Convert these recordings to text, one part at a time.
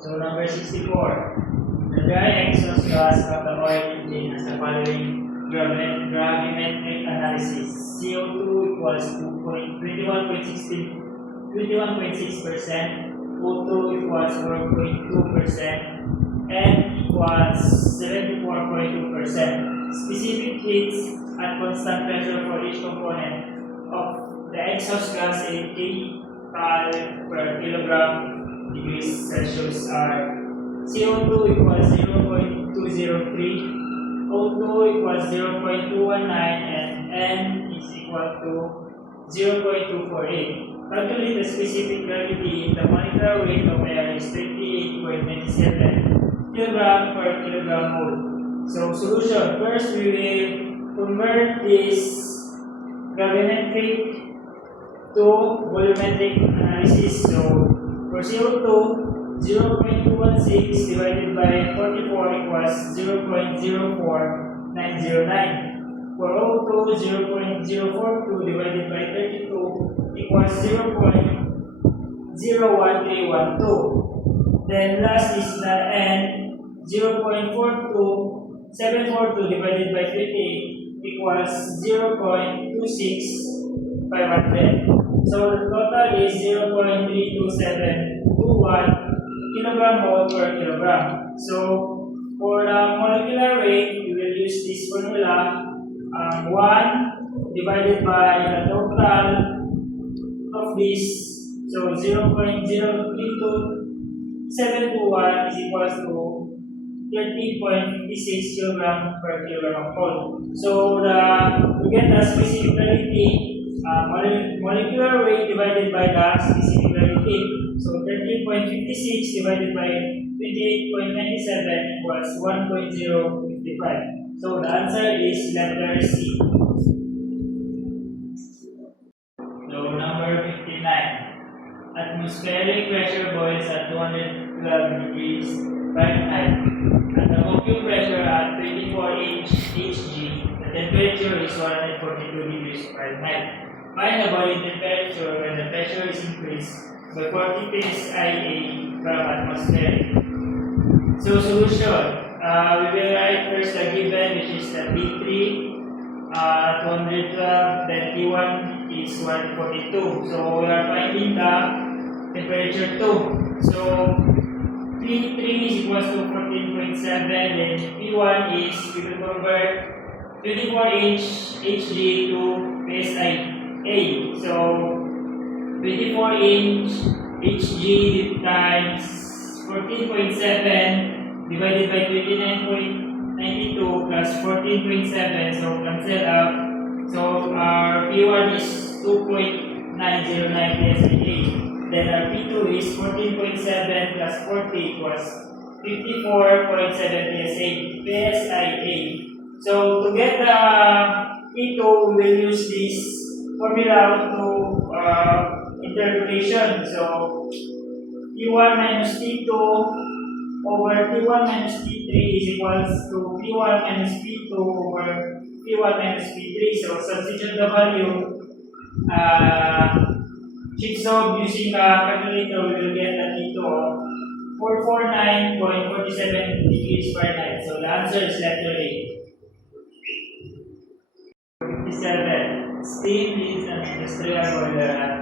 So number 64. The dry exhaust gas of the oil engine has the following gravimetric analysis. CO2 equals 21.6%, O2 equals 4.2%, N equals 74.2%. Specific heats at constant pressure for each component of the exhaust gas in kcal per kilogram degrees Celsius are CO2 equals 0.203, O2 equals 0.219, and N is equal to 0.248. Calculate the specific gravity. The molecular weight of air is 28.97 kilogram per kilogram mole. So solution. First, we will convert this gravimetric to volumetric analysis. So for CO2, 0.216 divided by 44 equals 0.04909. For O2, 0.042 divided by 32 equals 0.01312. Then last is the N, 0.742 divided by 28 equals 0.26500. So the total is 0.32721 kilogram mole per kilogram. So for the molecular weight, we will use this formula, 1 divided by the total of this. So 0.032721 is equals to 30.56 kilogram per kilogram of coal. So to get the specific gravity, molecular weight divided by the specific gravity. So 30.56 divided by 28.97 equals 1.055. So the answer is letter C. So number 59. Atmospheric pressure boils at 212 degrees Fahrenheit. At the vacuum pressure at 24 Hg, the temperature is 142 degrees Fahrenheit. Find the boiling temperature when the pressure is increased by 40 psi from atmospheric. So solution. We will write first the given, which is the T3 212, then T1 is 142. So we are finding the temperature 2. So T3 is equals to 14.7, then P1 is, we will convert 24 Hg to PSI A. So 24 Hg times 14.7 divided by 29.92 plus 14.7, so cancel out. So our P1 is 2.909 PSIA. Then our P2 is 14.7 plus 40 equals 54.7 PSIA. So to get the P2, we will use this formula to interpolation. So P1 minus P2 over P1 minus P3 is equals to P1 minus P2 over P1 minus P3. So substitute the value. Cheat solve using the calculator, we will get a P2 of 449.47 degrees Fahrenheit. So the answer is letter A. 57. Steam is an industrial boiler at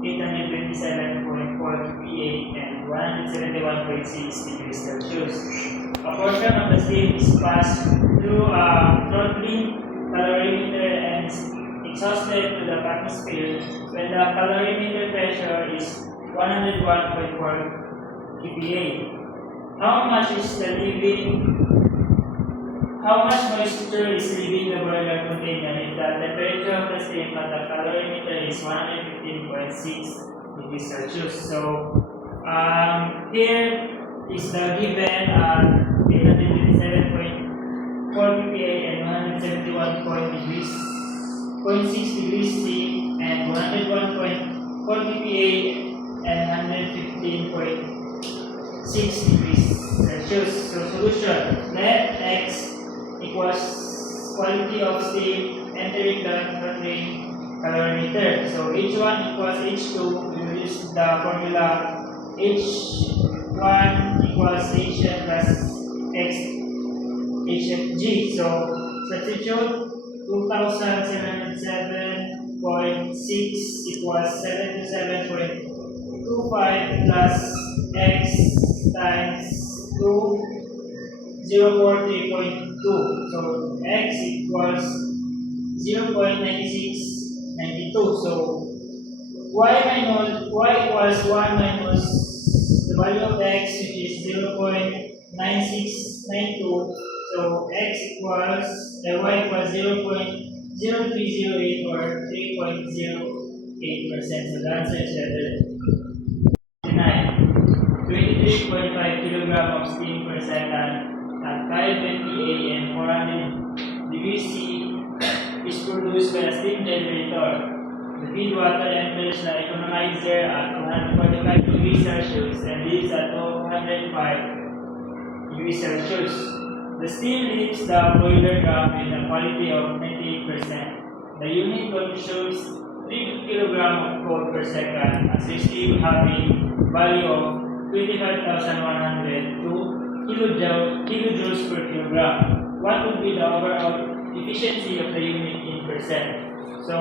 827.4 kPa and 171.6 degrees Celsius. A portion of the steam is passed through a throttling calorimeter and exhausted to the atmosphere when the calorimeter pressure is 101.4 kPa. How much moisture is leaving the boiler container if the temperature of the steam at the calorimeter is 115.6 degrees Celsius? So here is the given 827.4 kPa and 171.6 degrees C and 101.4 kPa and 115.6 degrees Celsius. So solution, let X equals quality of steam entering the throttling calorimeter. So H1 equals H2, we will use the formula H1 1 equals HF plus X HFG. So substitute 2,707.6 equals 77.25 plus X times 2, 040.2. So X equals 0.9692. So y equals 1 minus the value of x, which is 0.9692. So x equals y equals 0.0308 or 3.08%. So the answer is letter 23.5 kilogram of steam per second at 520 A and 400 degrees C is produced by a steam generator. The feed water enters the economizer at 245 degrees Celsius and leaves at 205 degrees Celsius. The steam leaves the boiler drum with a quality of 98%. The unit consumes 3 kg of coal per second as the steam having value of 25,102 kilojoules per kilogram. What would be the overall efficiency of the unit in percent? So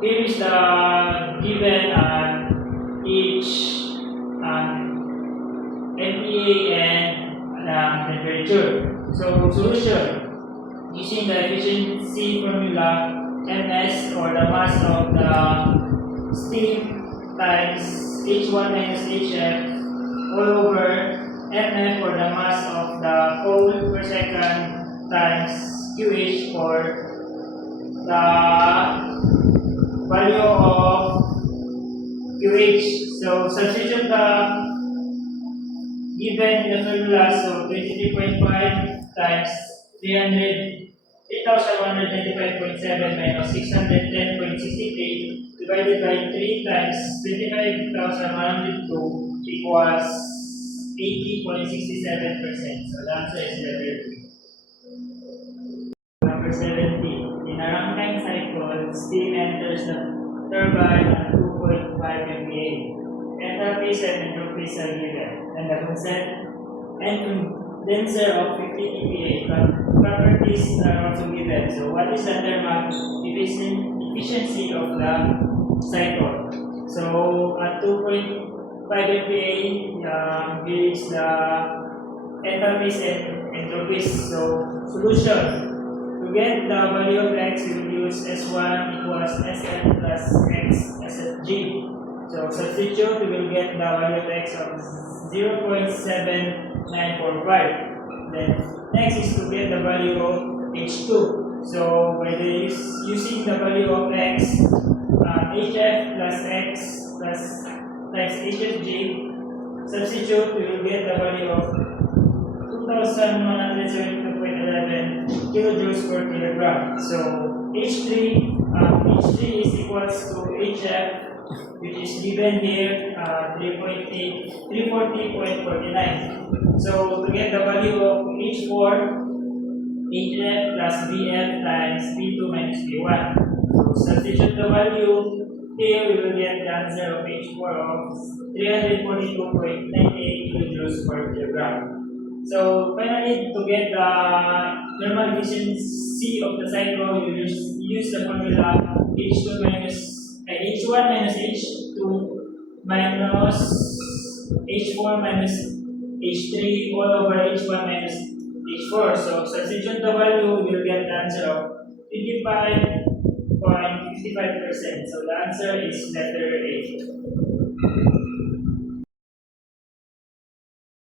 here is the given each MPa and temperature. So solution using the efficiency formula, MS or the mass of the steam times H1 minus HF all over MF or the mass of the coal per second times QH for the value of QH. So substitute the given in the formula. So 23.5 times 3,195.7 minus 610.63 divided by 3 times 25,102 equals 80.67%. So the answer is letter B. Number 17. In a runtime cycle, steam enters the turbine at 2.5 MPa. Enthalpies and entropies are given, and the consent and condenser of 50 MPa properties are also given. So what is the thermal efficiency of the cycle? So at 2.5 MPa, here is the enthalpies and entropies. So solution. To get the value of x, we will use S1 equals Sn plus x SFG. So substitute, we will get the value of x of 0.7945. Then next is to get the value of H2. So by using the value of x, HF plus x plus times HFG, substitute, we will get the value of 2,172.11 kilojoules per kilogram. So H3 is equals to HF, which is given here 340.49. So to get the value of H4, HF plus BF times B2 minus B1. So substitute the value here, we will get the answer of H4 of 342.98 kilojoules per kilogram. So finally, to get the thermal efficiency of the cycle, we will use the formula H1 minus H2 minus H4 minus H3 all over H1 minus H4. So substitute the value, we will get the answer of 55.55%. So the answer is letter A.